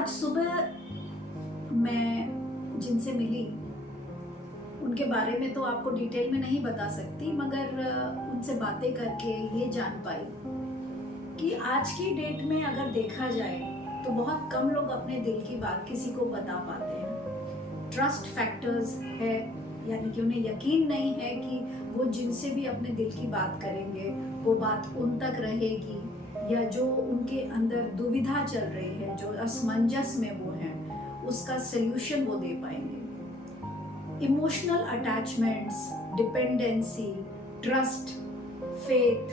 आज सुबह मैं जिनसे मिली उनके बारे में तो आपको डिटेल में नहीं बता सकती, मगर उनसे बातें करके ये जान पाई कि आज की डेट में अगर देखा जाए तो बहुत कम लोग अपने दिल की बात किसी को बता पाते हैं। ट्रस्ट फैक्टर्स है, यानी कि उन्हें यकीन नहीं है कि वो जिनसे भी अपने दिल की बात करेंगे वो बात उन तक रहेगी, या जो उनके अंदर दुविधा चल रही है, जो असमंजस में वो हैं, उसका सल्यूशन वो दे पाएंगे। Emotional attachments, dependency, trust, faith,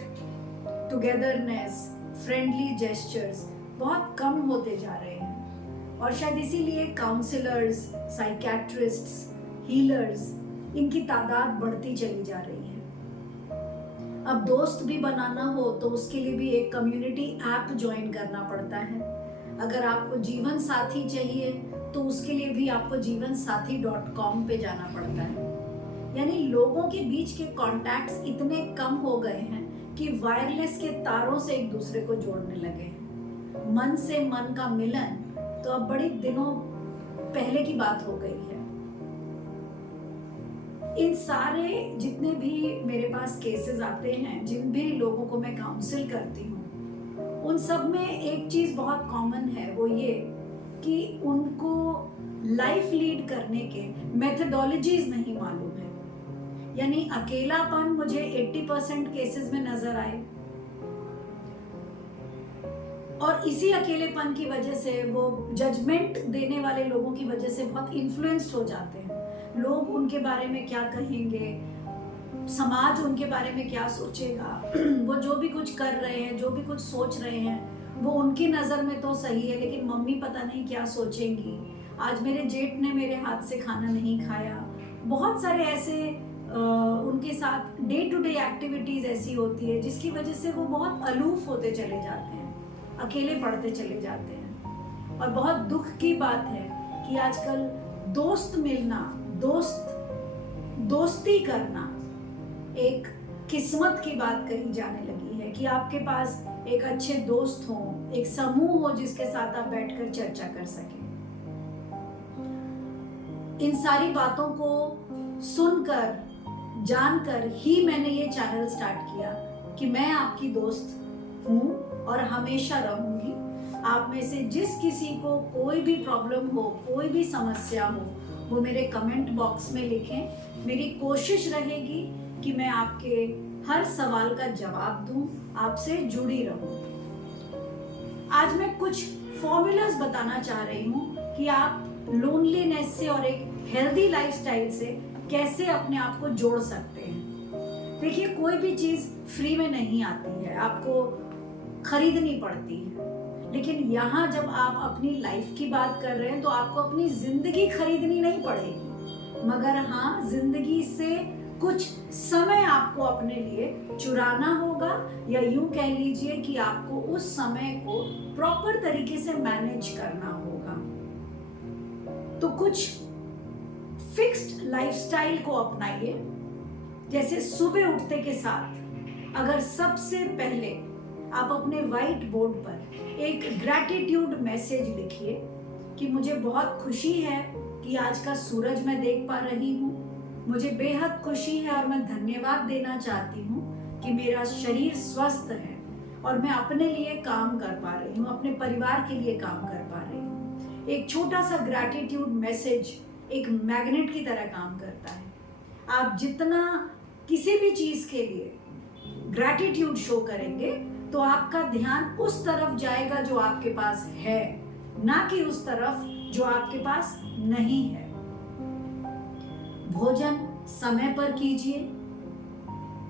togetherness, friendly gestures बहुत कम होते जा रहे हैं, और शायद इसीलिए काउंसलर्स, साइकियाट्रिस्ट्स, हीलर्स, इनकी तादाद बढ़ती चली जा रही है। अब दोस्त भी बनाना हो तो उसके लिए भी एक कम्युनिटी ऐप ज्वाइन करना पड़ता है। अगर आपको जीवन साथी चाहिए तो उसके लिए भी आपको jeevansathi.com पे जाना पड़ता है। यानी लोगों के बीच के कॉन्टैक्ट्स इतने कम हो गए हैं कि वायरलेस के तारों से एक दूसरे को जोड़ने लगे हैं। मन से मन का मिलन तो अब बड़ी दिनों पहले की बात हो गई है। इन सारे जितने भी मेरे पास केसेस आते हैं, जिन भी लोगों को मैं काउंसिल करती हूँ, उन सब में एक चीज बहुत कॉमन है, वो ये कि उनको लाइफ लीड करने के मेथडोलॉजीज नहीं मालूम है। यानी अकेलापन मुझे 80% केसेस में नजर आए, और इसी अकेलेपन की वजह से वो जजमेंट देने वाले लोगों की वजह से बहुत इन्फ्लुएंस्ड हो जाते हैं। लोग उनके बारे में क्या कहेंगे, समाज उनके बारे में क्या सोचेगा, वो जो भी कुछ कर रहे हैं, जो भी कुछ सोच रहे हैं, वो उनकी नज़र में तो सही है, लेकिन मम्मी पता नहीं क्या सोचेंगी। आज मेरे जेठ ने मेरे हाथ से खाना नहीं खाया। बहुत सारे ऐसे उनके साथ डे टू डे एक्टिविटीज़ ऐसी होती है जिसकी वजह से वो बहुत अलूफ होते चले जाते हैं, अकेले पड़ते चले जाते हैं। और बहुत दुख की बात है कि आजकल दोस्त मिलना, दोस्ती करना एक किस्मत की बात कही जाने लगी है कि आपके पास एक अच्छे दोस्त हो, एक समूह हो जिसके साथ आप बैठकर चर्चा कर सकें। इन सारी बातों को सुनकर, जानकर ही मैंने ये चैनल स्टार्ट किया कि मैं आपकी दोस्त हूँ और हमेशा रहूंगी। आप में से जिस किसी को कोई भी प्रॉब्लम हो, कोई भी समस्या हो, वो मेरे कमेंट बॉक्स में लिखें। मेरी कोशिश रहेगी कि मैं आपके हर सवाल का जवाब दूं, आपसे जुड़ी रहूं। आज मैं कुछ फॉर्मूलाज बताना चाह रही हूं कि आप लोनलीनेस से और एक हेल्दी लाइफस्टाइल से कैसे अपने आप को जोड़ सकते हैं। देखिए, कोई भी चीज फ्री में नहीं आती है, आपको खरीदनी पड़ती है। लेकिन यहाँ जब आप अपनी लाइफ की बात कर रहे हैं तो आपको अपनी जिंदगी खरीदनी नहीं पड़ेगी, मगर हाँ, जिंदगी से कुछ समय आपको अपने लिए चुराना होगा, या यूं कह लीजिए कि आपको उस समय को प्रॉपर तरीके से मैनेज करना होगा। तो कुछ फिक्स्ड लाइफस्टाइल को अपनाइए। जैसे सुबह उठते के साथ अगर सबसे पहले आप अपने व्हाइट बोर्ड पर एक ग्रैटिट्यूड मैसेज लिखिए कि मुझे बहुत खुशी है कि आज का सूरज मैं देख पा रही हूँ, मुझे बेहद खुशी है और मैं धन्यवाद देना चाहती हूँ कि मेरा शरीर स्वस्थ है और मैं अपने लिए काम कर पा रही हूँ, अपने परिवार के लिए काम कर पा रही हूँ। एक छोटा सा ग्रैटिट्यूड मैसेज एक मैग्नेट की तरह काम करता है। आप जितना किसी भी चीज के लिए ग्रैटिट्यूड शो करेंगे तो आपका ध्यान उस तरफ जाएगा जो आपके पास है, ना कि उस तरफ जो आपके पास नहीं है। भोजन समय पर कीजिए।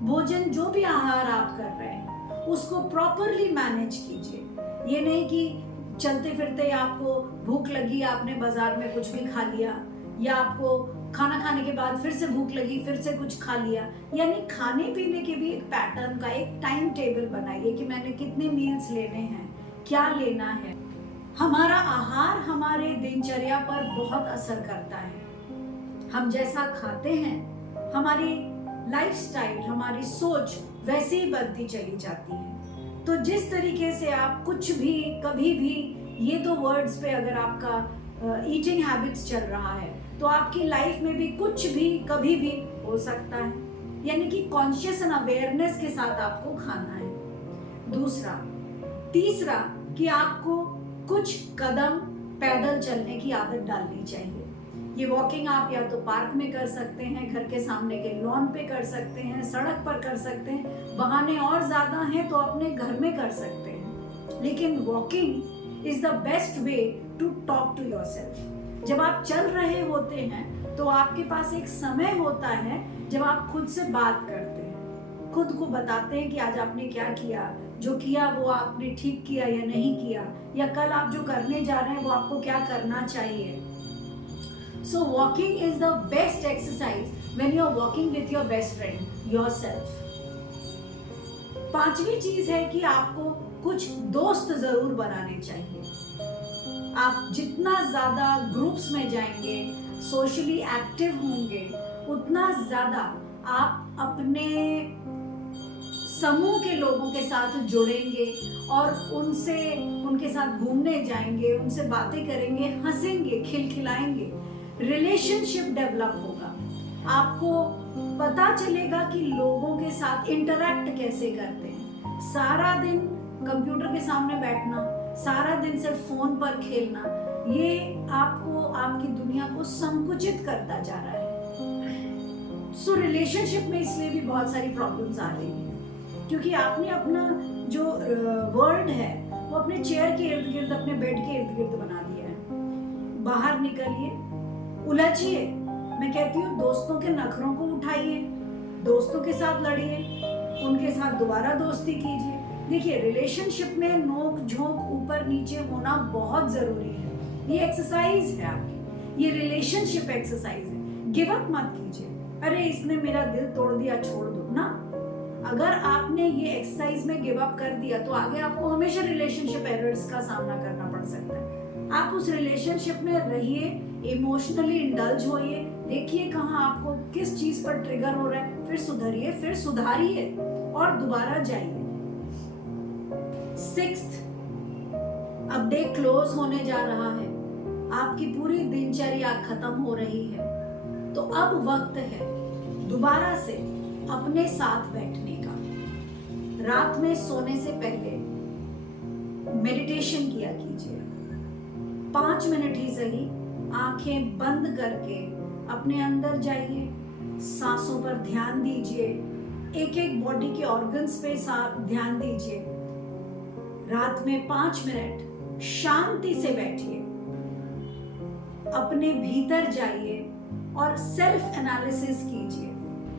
भोजन जो भी आहार आप कर रहे हैं उसको प्रॉपरली मैनेज कीजिए। ये नहीं कि चलते फिरते आपको भूख लगी, आपने बाजार में कुछ भी खा लिया, या आपको खाना खाने के बाद फिर से भूख लगी, फिर से कुछ खा लिया। यानी खाने पीने के भी एक पैटर्न का एक टाइम टेबल बनाइए कि मैंने कितने मील्स लेने हैं, क्या लेना है। हमारा आहार हमारे दिनचर्या पर बहुत असर करता है। हम जैसा खाते हैं, हमारी लाइफस्टाइल, हमारी सोच वैसे ही बनती चली जाती है। तो जिस तरीके से आप कुछ भी कभी भी ये दो वर्ड्स पे अगर आपका ईटिंग हैबिट्स चल रहा है तो आपकी लाइफ में भी कुछ भी कभी भी हो सकता है। यानी कि कॉन्शियस एंड अवेयरनेस के साथ आपको खाना है। तीसरा कि आपको कुछ कदम पैदल चलने की आदत डालनी चाहिए। ये वॉकिंग आप या तो पार्क में कर सकते हैं, घर के सामने के लॉन पे कर सकते हैं, सड़क पर कर सकते हैं। बहाने और ज्यादा हैं तो अपने घर में कर सकते हैं, लेकिन walking is the best way to talk to yourself. जब आप चल रहे होते हैं तो आपके पास एक समय होता है जब आप खुद से बात करते हैं, खुद को बताते हैं कि आज आपने क्या किया, जो किया वो आपने ठीक किया या नहीं किया, या कल आप जो करने जा रहे हैं वो आपको क्या करना चाहिए। So walking is the best exercise when you are walking with your best friend, yourself. 5वीं चीज है कि आपको कुछ दोस्त जरूर बनाने चाहिए। आप जितना ज्यादा ग्रुप्स में जाएंगे, सोशली एक्टिव होंगे, उतना ज्यादा आप अपने समूह के लोगों के साथ जुड़ेंगे और उनके साथ घूमने जाएंगे, उनसे बातें करेंगे, हंसेंगे, खिलखिलाएंगे, रिलेशनशिप डेवलप होगा। आपको पता चलेगा कि लोगों के साथ इंटरैक्ट कैसे करते हैं। सारा दिन कंप्यूटर के सामने बैठना, सारा दिन सिर्फ फोन पर खेलना, ये आपको आपकी दुनिया को संकुचित करता जा रहा है। सो रिलेशनशिप में इसलिए भी बहुत सारी प्रॉब्लम्स आ रही हैं, क्योंकि आपने अपना जो वर्ल्ड है वो अपने चेयर के इर्द गिर्द, अपने बेड के इर्द गिर्द बना दिया है। बाहर निकलिए, उलझिए। मैं कहती हूँ दोस्तों के नखरों को उठाइए, दोस्तों के साथ लड़िए, उनके साथ दोबारा दोस्ती कीजिए। देखिए, रिलेशनशिप में नोक झोंक, ऊपर नीचे होना बहुत जरूरी है। ये एक्सरसाइज है आपकी, ये रिलेशनशिप एक्सरसाइज है। गिव अप मत कीजिए, अरे इसने मेरा दिल तोड़ दिया, छोड़ दो ना। अगर आपने ये एक्सरसाइज में गिव अप कर दिया तो आगे आपको हमेशा रिलेशनशिप एरर्स का सामना करना पड़ सकता है। आप उस रिलेशनशिप में रहिए, इमोशनली इंडल्ज होइए, देखिए कहाँ आपको किस चीज पर ट्रिगर हो रहा है, फिर सुधरिए, फिर सुधारिए और दोबारा जाइए। 6th, अब डे क्लोज होने जा रहा है, आपकी पूरी दिनचर्या खत्म हो रही है, तो अब वक्त है दोबारा से अपने साथ बैठने का। रात में सोने से पहले मेडिटेशन किया कीजिए। 5 मिनट ही सही, आंखें बंद करके अपने अंदर जाइए, सांसों पर ध्यान दीजिए, एक एक बॉडी के ऑर्गन्स पे ध्यान दीजिए। रात में 5 मिनट शांति से बैठिए, अपने भीतर जाइए और सेल्फ एनालिसिस कीजिए।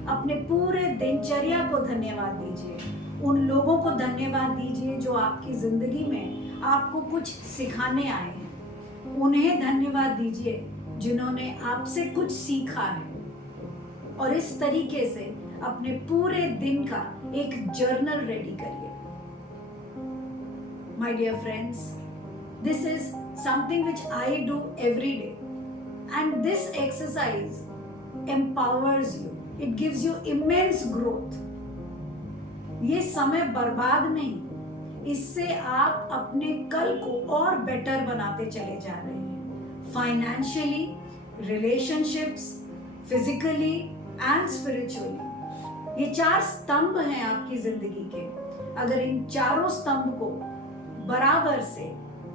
अपने पूरे दिनचर्या को धन्यवाद दीजिए, उन लोगों को धन्यवाद दीजिए जो आपकी जिंदगी में आपको कुछ सिखाने आए हैं। उन्हें धन्यवाद दीजिए जिन्होंने आपसे कुछ सीखा है। और इस तरीके से अपने पूरे दिन का एक जर्नल रेडी करिए। My dear friends, this is something which I do every day, and this exercise empowers you. It gives you immense growth. ये समय बर्बाद नहीं, इससे आप अपने कल को और बेटर बनाते चले जा रहे हैं। Financially, relationships, physically and spiritually. ये 4 स्तंभ हैं आपकी जिंदगी के। अगर इन चारों स्तंभ को बराबर से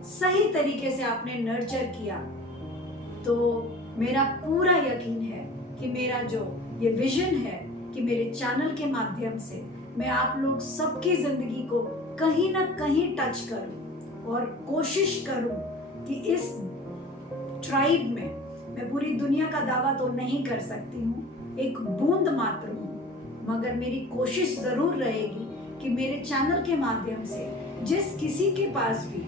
सही तरीके से आपने नर्चर किया तो मेरा पूरा यकीन है कि मेरा जो ये विजन है कि मेरे चैनल के माध्यम से मैं आप लोग सबकी जिंदगी को कहीं ना कहीं टच करूं और कोशिश करूं कि इस ट्राइब में, मैं पूरी दुनिया का दावा तो नहीं कर सकती हूं, एक बूंद मात्र हूं, मगर मेरी कोशिश जरूर रहेगी कि मेरे चैनल के माध्यम से जिस किसी के पास भी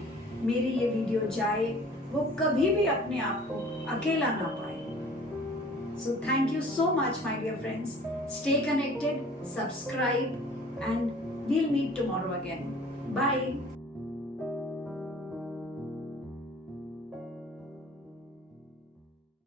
मेरी ये वीडियो जाए वो कभी भी अपने आप को अकेला ना पाए। So thank you so much, my dear friends. Stay connected, subscribe, and we'll meet tomorrow again. Bye.